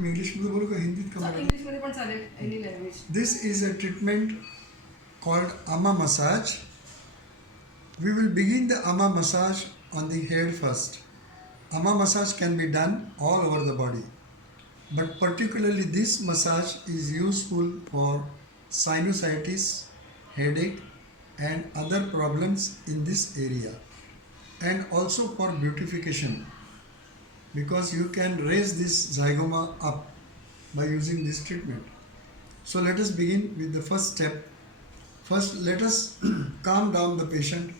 English मध्ये बोलू का हिंदीत का मराठी? इंग्लिश मध्ये पण चालेल, any language. This is a treatment called Amma massage. We will begin the Amma massage on the head first. Amma massage can be done all over the body, but particularly this massage is useful for sinusitis, headache, and other problems in this area, and also for beautification, because you can raise this zygoma up by using this treatment. So let us begin with the first step. First, let us calm down the patient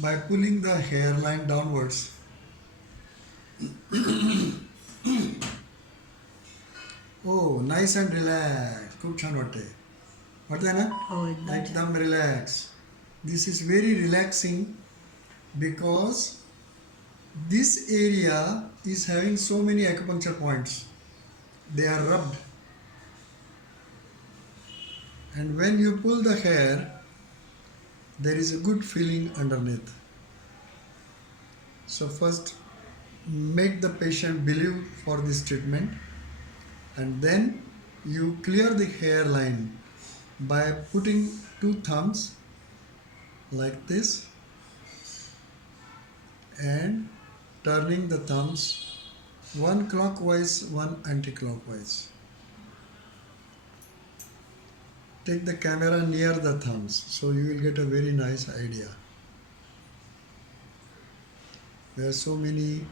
by pulling the hairline downwards. Oh, nice and relaxed. खूप छान वाटते. वाटतंय ना? हो, एकदम छान. एकदम relax. This is very relaxing because this area is having so many acupuncture points. They are rubbed. And when you pull the hair, there is a good feeling underneath. So first, make the patient believe for this treatment, and then you clear the hairline by putting two thumbs like this and turning the thumbs one clockwise, one anti-clockwise. Take the camera near the thumbs so you will get a very nice idea. There are so many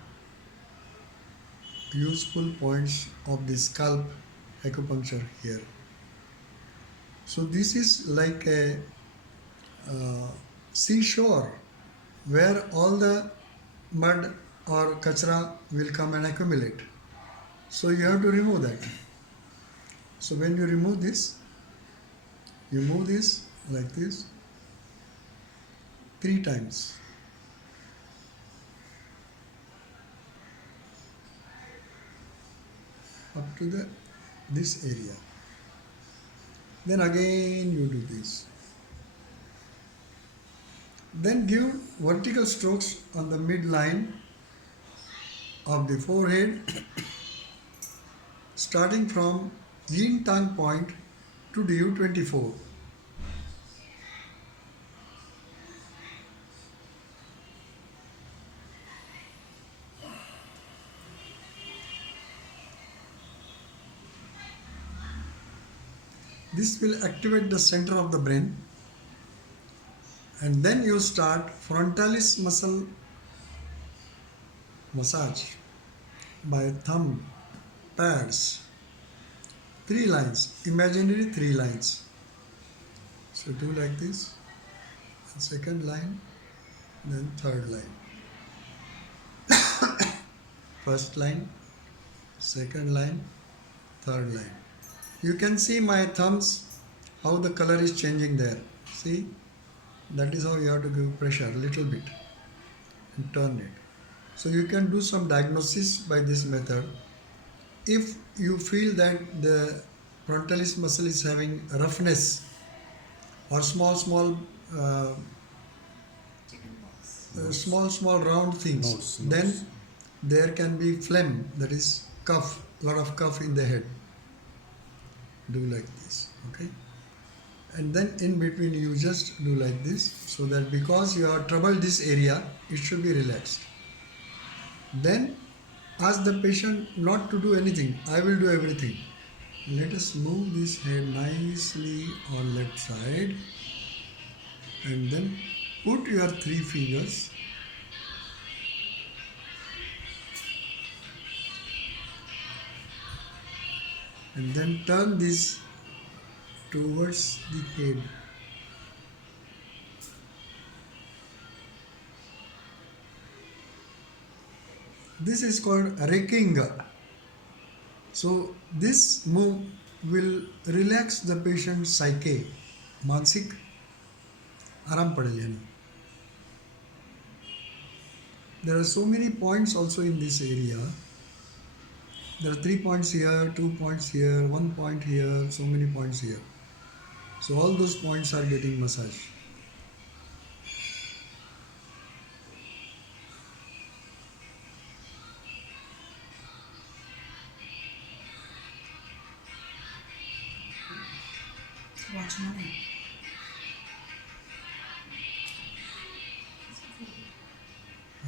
useful points of the scalp acupuncture here. So this is like a seashore where all the mud or kachra will come and accumulate. So you have to remove that. So when you remove this, you move this like this 3 times. Up to this area. Then again you do this. Then give vertical strokes on the midline of the forehead, starting from yin tongue point to DU24. This will activate the center of the brain, and then you start frontalis muscle massage by thumb pads, 3 lines, imaginary 3 lines. So do like this, and second line, then third line. First line, second line, third line. You can see my thumbs, how the color is changing there. See, that is how you have to give pressure a little bit and turn it. So you can do some diagnosis by this method. If you feel that the frontalis muscle is having roughness or small round things, then there can be phlegm, that is cough, lot of cough in the head. Do like this, okay? And then in between you just do like this, so that because you have troubled this area, it should be relaxed. Then ask the patient not to do anything. I will do everything. Let us move this head nicely on left side, and then put your 3 fingers and then turn this towards the head. This is called raking. So this move will relax the patient's psyche, मानसिक आराम पडेल याने. There are so many points also in this area. There are 3 points here, 2 points here, 1 point here, so many points here. So all those points are getting massage. Watchman.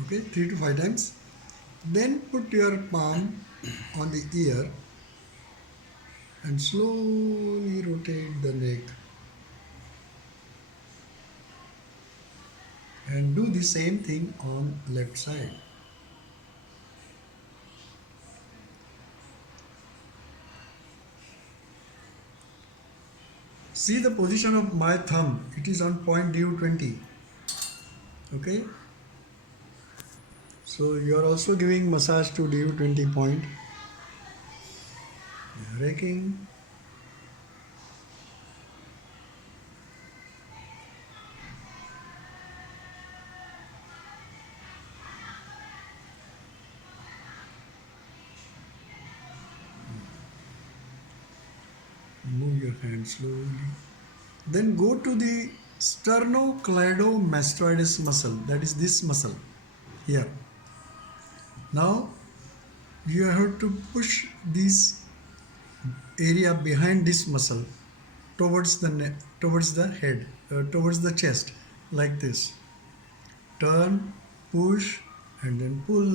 Okay, 3 to 5 times. Then put your palm on the ear and slowly rotate the neck. And do the same thing on left side. See the position of my thumb. It is on point DU20. Okay. So you are also giving massage to DU20 point. Raking. Move your hand slowly. Then go to the sternocleidomastoides muscle. That is this muscle here. Now you have to push this area behind this muscle towards the neck, towards the head, towards the chest, like this. Turn, push, and then pull,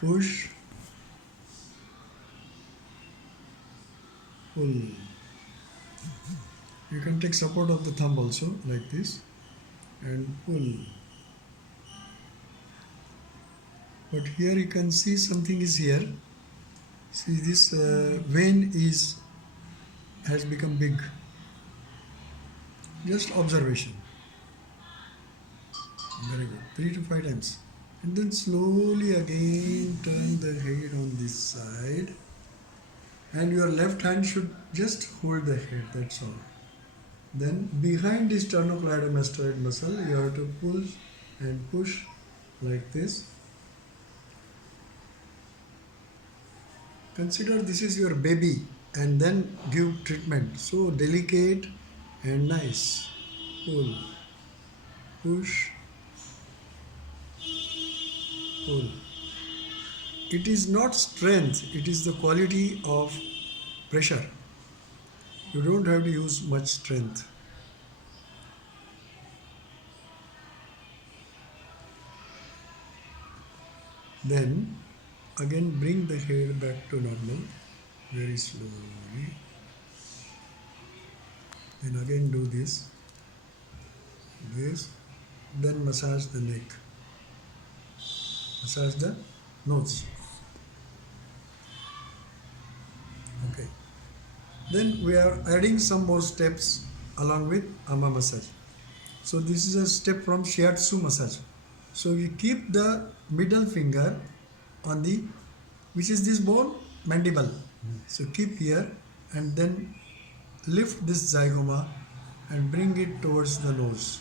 push, pull. You can take support of the thumb also, like this, and pull. But here you can see something is here. See this vein has become big. Just observation. Very good. 3 to 5 times. And then slowly again turn the head on this side. And your left hand should just hold the head, that's all. Then behind this sternocleidomastoid muscle, you have to pull and push like this. Consider this is your baby and then give treatment. So delicate and nice. Pull, push, pull. It is not strength, it is the quality of pressure. You don't have to use much strength. Then again bring the head back to normal very slowly. Then again do this, then massage the neck, massage the nose. Okay. Then we are adding some more steps along with ama massage. So this is a step from shiatsu massage. So you keep the middle finger on the, which is this bone, mandible. So keep here and then lift this zygoma and bring it towards the nose.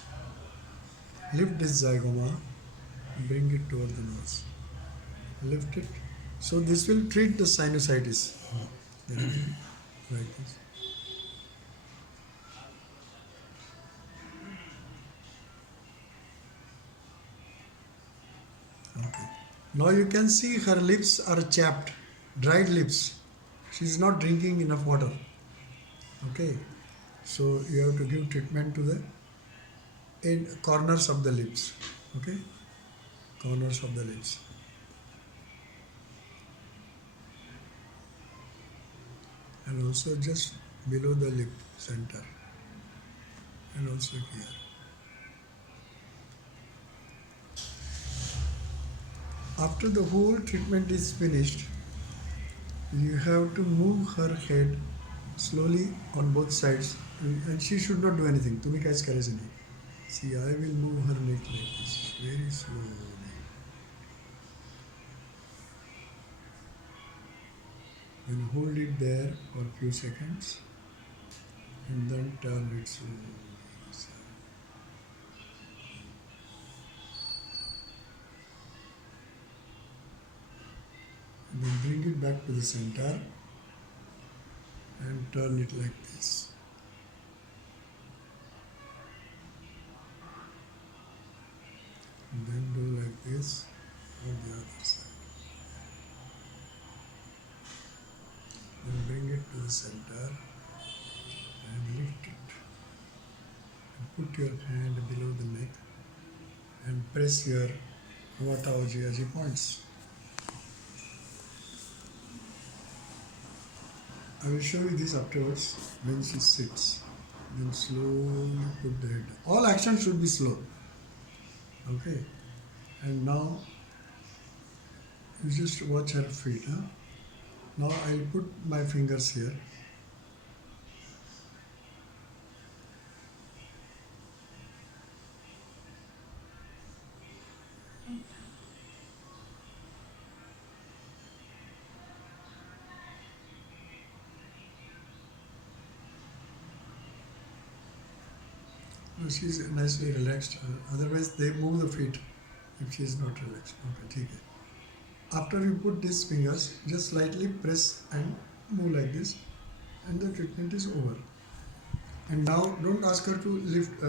Lift this zygoma, bring it toward the nose. Lift it. So this will treat the sinusitis. Then, like this. Okay. Now you can see her lips are chapped, dried lips. She is not drinking enough water. Okay. So you have to give treatment to the corners of the lips. Okay. Corners of the lips. And also just below the lip center. And also here. After the whole treatment is finished, you have to move her head slowly on both sides, and she should not do anything. तुम्ही काहीच करायचं नाही. See, I will move her neck like this, very slowly. And hold it there for a few seconds, and then turn it slowly. And then bring it back to the center and turn it like this. And then do like this on the other side. Then bring it to the center put your hand below the neck and press your Vata Ujjayi points. I will show you this afterwards when she sits. Then slowly put the head. All action should be slow. Okay. And now you just watch her feet. Huh? Now I'll put my fingers here. She's nicely relaxed. Otherwise, they move the feet if she is not relaxed. Okay, ठीक है. After you put these fingers, just slightly press and move like this, and the treatment is over. And now, don't ask her to lift